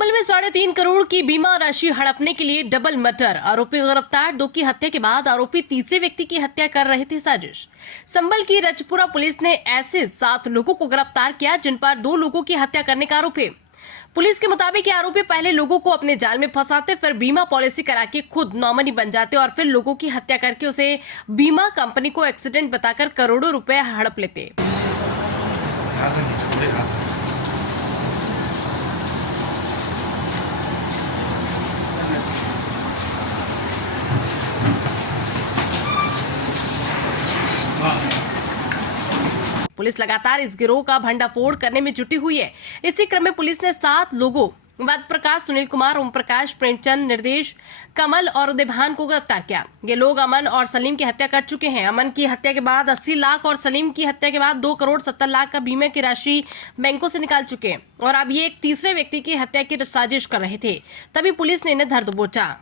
संभल में 3.5 करोड़ की बीमा राशि हड़पने के लिए डबल मर्डर। आरोपी गिरफ्तार। 2 की हत्या के बाद आरोपी तीसरे व्यक्ति की हत्या कर रहे थे साजिश। संभल की रजपुरा पुलिस ने ऐसे 7 लोगों को गिरफ्तार किया जिन पर 2 लोगों की हत्या करने का आरोप है। पुलिस के मुताबिक ये आरोपी पहले लोगों को अपने जाल में फंसाते, फिर बीमा पॉलिसी करा के खुद नॉमिनी बन जाते और फिर लोगों की हत्या करके उसे बीमा कंपनी को एक्सीडेंट बताकर करोड़ों रुपए हड़प लेते। पुलिस लगातार इस गिरोह का भंडाफोड़ करने में जुटी हुई है। इसी क्रम में पुलिस ने 7 लोगों वेद प्रकाश, सुनील कुमार, ओम प्रकाश, प्रेमचंद, निर्देश, कमल और उदयभान को गिरफ्तार किया। ये लोग अमन और सलीम की हत्या कर चुके हैं। अमन की हत्या के बाद 80 लाख और सलीम की हत्या के बाद 2 करोड़ 70 लाख का बीमे की राशि बैंकों से निकाल चुके हैं और अब ये एक तीसरे व्यक्ति की हत्या की साजिश कर रहे थे। तभी पुलिस ने इन्हें धर दबोचा।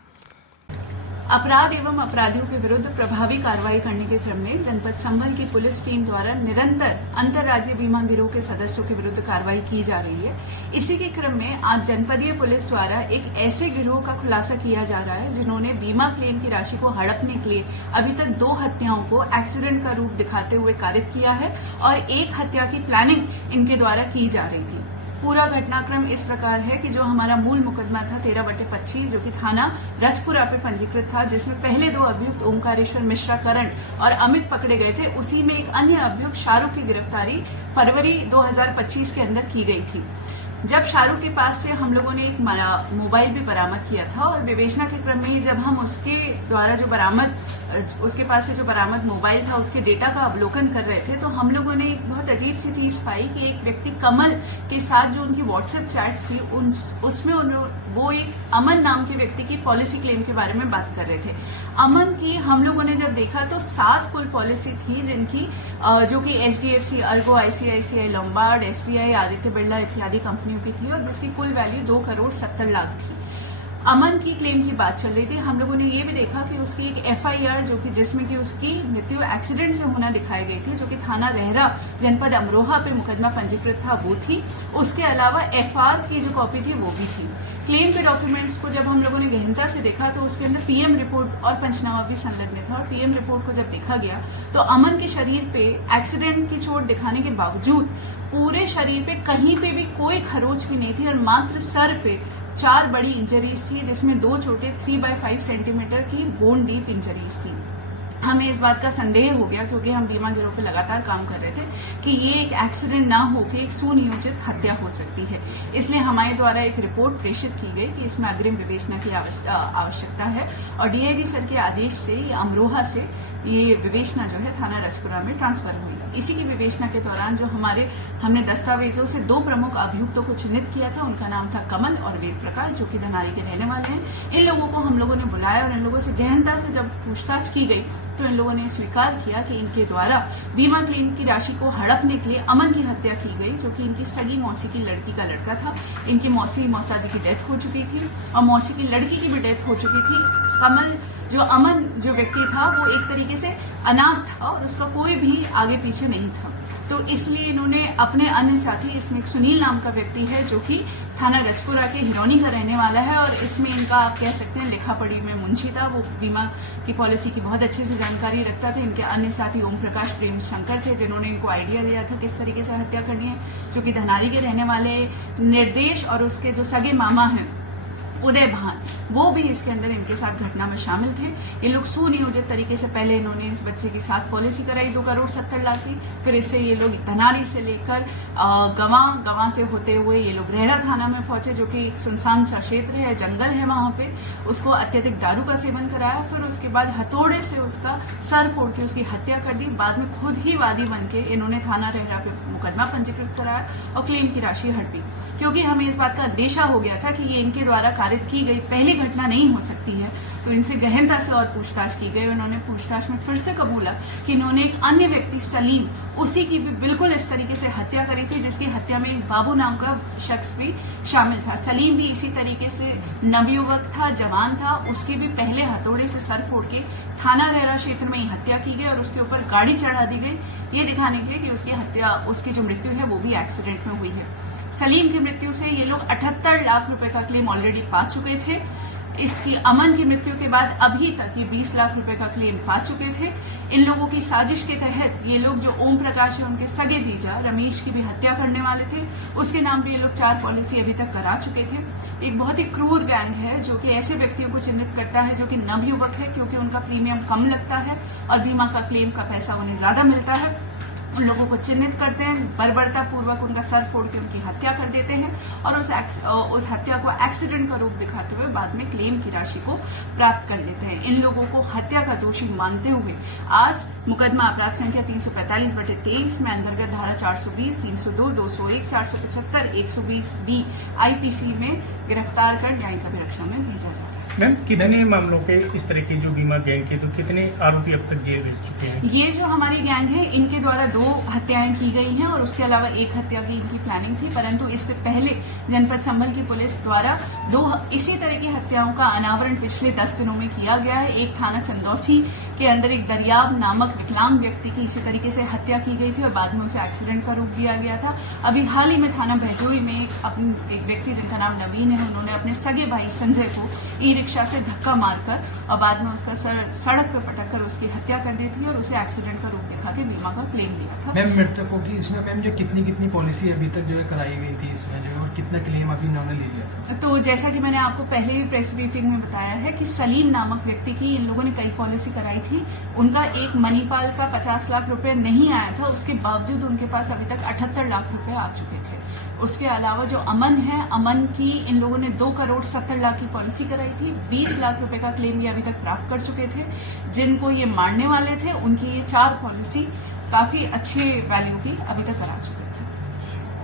अपराध एवं अपराधियों के विरुद्ध प्रभावी कार्रवाई करने के क्रम में जनपद संभल की पुलिस टीम द्वारा निरंतर अंतर्राज्यीय बीमा गिरोह के सदस्यों के विरुद्ध कार्रवाई की जा रही है। इसी के क्रम में आज जनपदीय पुलिस द्वारा एक ऐसे गिरोह का खुलासा किया जा रहा है जिन्होंने बीमा क्लेम की राशि को हड़पने के लिए अभी तक 2 हत्याओं को एक्सीडेंट का रूप दिखाते हुए कारित किया है और 1 हत्या की प्लानिंग इनके द्वारा की जा रही थी। पूरा घटनाक्रम इस प्रकार है कि जो हमारा मूल मुकदमा था 13/25 जो कि थाना रजपुरा पे पंजीकृत था, जिसमें पहले 2 अभियुक्त ओंकारेश्वर मिश्रा करण और अमित पकड़े गए थे, उसी में एक अन्य अभियुक्त शाहरुख की गिरफ्तारी फरवरी 2025 के अंदर की गई थी। जब शाहरुख के पास से हम लोगों ने एक मोबाइल भी बरामद किया था और विवेचना के क्रम में ही जब हम उसके द्वारा उसके पास से जो बरामद मोबाइल था उसके डेटा का अवलोकन कर रहे थे तो हम लोगों ने एक बहुत अजीब सी चीज पाई कि एक व्यक्ति कमल के साथ जो उनकी व्हाट्सएप चैट्स थी उसमें वो एक अमन नाम के व्यक्ति की पॉलिसी क्लेम के बारे में बात कर रहे थे। अमन की हम लोगों ने जब देखा तो 7 कुल पॉलिसी थी जिनकी जो कि HDFC, Ergo, ICICI, Lombard, SBI, Aditya Birla इत्यादि कंपनियों की थी और जिसकी कुल वैल्यू 2 करोड़ 70 लाख थी। अमन की क्लेम की बात चल रही थी। हम लोगों ने ये भी देखा कि उसकी एक FIR जो कि जिसमें कि उसकी मृत्यु एक्सीडेंट से होना दिखाई गई थी, जो कि थाना रहरा जनपद अमरोहा पे मुकदमा पंजीकृत था, वो थी। उसके अलावा FR की जो कॉपी थी वो भी थी। क्लेम के डॉक्यूमेंट्स को जब हम लोगों ने गहनता से देखा तो उसके अंदर PM रिपोर्ट और पंचनामा भी संलग्न था और PM रिपोर्ट को जब देखा गया तो अमन के शरीर पे एक्सीडेंट की चोट दिखाने के बावजूद पूरे शरीर पे कहीं पे भी कोई खरोच भी नहीं थी और मात्र सर पे 4 बड़ी इंजरीज थी, जिसमें 2 छोटे 3/5 सेंटीमीटर की बोन डीप इंजरीज थी। हमें इस बात का संदेह हो गया क्योंकि हम बीमा गिरोह पे लगातार काम कर रहे थे कि ये एक एक्सीडेंट ना होकर एक सुनियोजित हत्या हो सकती है। इसलिए हमारे द्वारा एक रिपोर्ट प्रेषित की गई कि इसमें अग्रिम विवेचना की आवश्यकता है और DIG सर के आदेश से अमरोहा से ये विवेचना जो है थाना रजपुरा में ट्रांसफर हुई। इसी की विवेचना के दौरान जो हमने दस्तावेजों से 2 प्रमुख अभियुक्तों को चिन्हित किया था, उनका नाम था कमल और वेद प्रकाश, जो कि धनारी के रहने वाले हैं। इन लोगों को हम लोगों ने बुलाया और इन लोगों से गहनता से जब पूछताछ की गई तो इन लोगों ने स्वीकार किया कि इनके द्वारा बीमा क्लेम की राशि को हड़पने के लिए अमन की हत्या की गई, जो कि इनकी सगी मौसी की लड़की का लड़का था। इनकी मौसा जी की डेथ हो चुकी थी और मौसी की लड़की की भी डेथ हो चुकी थी। अमन जो व्यक्ति था वो एक तरीके से अनाथ था और उसका कोई भी आगे पीछे नहीं था, तो इसलिए इन्होंने अपने अन्य साथी, इसमें एक सुनील नाम का व्यक्ति है जो कि थाना रजपुरा के हिरोनी का रहने वाला है और इसमें इनका आप कह सकते हैं लिखा पढ़ी में मुंशी था, वो बीमा की पॉलिसी की बहुत अच्छे से जानकारी रखता था। इनके अन्य साथी ओम प्रकाश, प्रेम शंकर थे जिन्होंने इनको आइडिया दिया था किस तरीके से हत्या करनी है, जो कि धनारी के रहने वाले निर्देश और उसके जो सगे मामा हैं उदयभान, वो भी इसके अंदर इनके साथ घटना में शामिल थे। ये लोग सुनियोजित तरीके से पहले इन्होंने इस बच्चे की साथ पॉलिसी कराई 2 करोड़ 70 लाख की, फिर इससे ये लोग धनारी से लेकर गवां से होते हुए ये लोग रहरा थाना में पहुंचे, जो कि एक सुनसान सा क्षेत्र है, जंगल है वहां पे। उसको अत्यधिक दारू का सेवन कराया, फिर उसके बाद हथौड़े से उसका सर फोड़ के उसकी हत्या कर दी। बाद में खुद ही वादी बन के इन्होंने थाना रहरा पे मुकदमा पंजीकृत कराया और क्लेम की राशि हड़पी, क्योंकि हमें इस बात का अंदेशा हो गया था कि ये इनके द्वारा की गई पहली घटना नहीं हो सकती है। तो इनसे गहनता से और पूछताछ की गई। उन्होंने पूछताछ में फिर से कबूला कि इन्होंने एक अन्य व्यक्ति सलीम, उसी की भी बिल्कुल इस तरीके से हत्या करी थी, जिसकी हत्या में एक बाबू नाम का शख्स भी शामिल था। सलीम भी इसी तरीके से नवयुवक था, जवान था, उसके भी पहले हथौड़े से सर फोड़ के थाना रहरा क्षेत्र में ही हत्या की गई और उसके ऊपर गाड़ी चढ़ा दी गई, ये दिखाने के लिए कि उसकी जो मृत्यु है वो भी एक्सीडेंट में हुई है। सलीम की मृत्यु से ये लोग 78 लाख रुपए का क्लेम ऑलरेडी पा चुके थे। इसकी अमन की मृत्यु के बाद अभी तक ये 20 लाख रुपए का क्लेम पा चुके थे। इन लोगों की साजिश के तहत ये लोग जो ओम प्रकाश है उनके सगे जीजा रमेश की भी हत्या करने वाले थे, उसके नाम पे ये लोग 4 पॉलिसी अभी तक करा चुके थे। एक बहुत ही क्रूर गैंग है जो कि ऐसे व्यक्तियों को चिन्हित करता है जो कि नवयुवक है, क्योंकि उनका प्रीमियम कम लगता है और बीमा का क्लेम का पैसा उन्हें ज्यादा मिलता है। उन लोगों को चिन्हित करते हैं, बर्बरता पूर्वक उनका सर फोड़ के उनकी हत्या कर देते हैं और उस हत्या को एक्सीडेंट का रूप दिखाते हुए बाद में क्लेम की राशि को प्राप्त कर लेते हैं। इन लोगों को हत्या का दोषी मानते हुए आज मुकदमा अपराध संख्या 345/23 में अंतर्गत धारा 420, 302, 201, 475, 120B IPC में गिरफ्तार कर न्यायिक अभिरक्षा में भेजा जा रहा है। मैम, कितने मामलों के इस तरह की जो बीमा गैंग के, तो कितने आरोपी अब तक जेल भेज चुके हैं? ये जो हमारी गैंग है इनके द्वारा 2 हत्याएं की गई हैं और उसके अलावा 1 हत्या की इनकी प्लानिंग थी, परंतु इससे पहले जनपद संभल की पुलिस द्वारा 2 इसी तरह की हत्याओं का अनावरण पिछले 10 दिनों में किया गया है। एक थाना चंदौसी के अंदर एक दरियाब नामक विकलांग व्यक्ति की इसी तरीके से हत्या की गई थी और बाद में उसे एक्सीडेंट का रूप दिया गया था। अभी हाल ही में थाना भैजोई में एक व्यक्ति जिनका नाम नवीन है, उन्होंने अपने सगे भाई संजय को ई रिक्शा से धक्का मारकर और बाद में उसका सड़क पर पटक कर उसकी हत्या कर दी थी और उसे एक्सीडेंट का रूप दिखा के बीमा का क्लेम लिया था। मैम, मृतकों की इसमें मैम जो कितनी पॉलिसी अभी तक जो है कराई गई थी इसमें जो है, और कितना क्लेम अभी इन्होंने ले लिया था? तो जैसा कि मैंने आपको पहले ही प्रेस ब्रीफिंग में बताया है कि सलीम नामक व्यक्ति की इन लोगों ने कई पॉलिसी कराई थी। उनका एक मणिपाल का 50 लाख रुपए नहीं आया था, उसके बावजूद उनके पास अभी तक 78 लाख रुपए आ चुके थे। उसके अलावा जो अमन है, अमन की इन लोगों ने 2 करोड़ 70 लाख की पॉलिसी कराई थी। 20 लाख रुपए का क्लेम ये अभी तक प्राप्त कर चुके थे। जिनको ये मारने वाले थे उनकी ये 4 पॉलिसी काफी अच्छे वैल्यू की अभी तक करा चुके